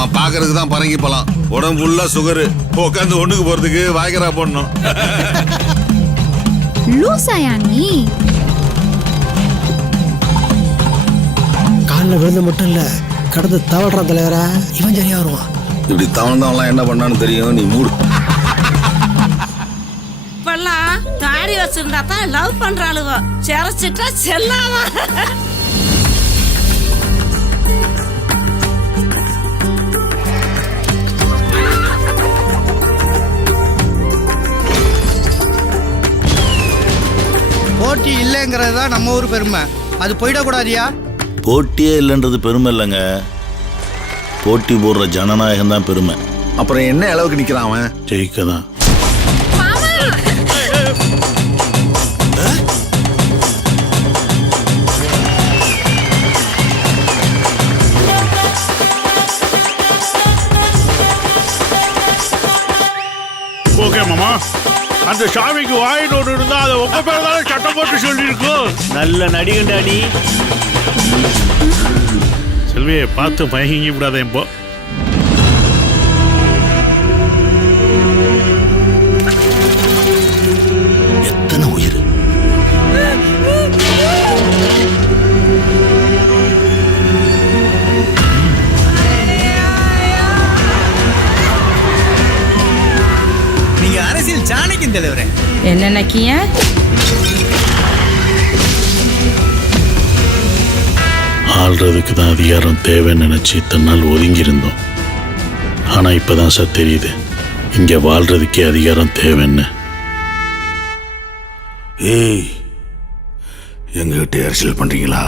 அவன் பாக்குறதுக்கு தான் பரங்கி போலாம். உடம்பு ஃபுல்லா சுகரு. உட்காந்து ஒண்ணுக்கு போறதுக்கு வாய்க்கரா போடணும். லூசாயா நீ? காலில் விழுந்து மட்டும் இல்ல, கடந்து தவழ்றான் தலைவரா. இவன் சரியா வருவான். இப்படி தவழ்ந்தவன்லாம் என்ன பண்ணான்னு தெரியும். நீ மூடு. இப்பெல்லாம் தாடி வச்சிருந்தா தான் லவ் பண்றாளுவோ, சிறச்சிட்டா செல்லாமா. போட்டி இல்லைங்கிறது தான் நம்ம ஊர் பெருமை. அது போயிடக்கூடாதியா? போட்டியே இல்லைன்றது பெருமை இல்லைங்க, போட்டி போடுற ஜனநாயகம் தான் பெருமை. அப்புறம் என்ன அளவுக்கு நிக்கிறான் அவன்? ஜெயிக்க தான். ஓகே மாமா, அந்த சாமிக்கு வாயினோடு இருந்தா அதை உங்க பேர் தானே சட்டம் போட்டு சொல்லியிருக்கோம். நல்ல நடிகண்டாடி. செல்வியை பார்த்து மயங்கி விடாத. இப்போ எத்தனை உயிர்! நீங்க அரசியல் சாணக்கியம் தலைவரே. என்ன நக்கிய? ஆள்றதுக்கு தான் அதிகாரம் தேவைன்னு நினைச்சு இத்தனை நாள் ஒதுங்கி இருந்தோம். ஆனா இப்பதான் சார் தெரியுது, இங்க வாழ்றதுக்கே அதிகாரம் தேவைன்னு. ஏய், எங்ககிட்ட அரசியல் பண்றீங்களா?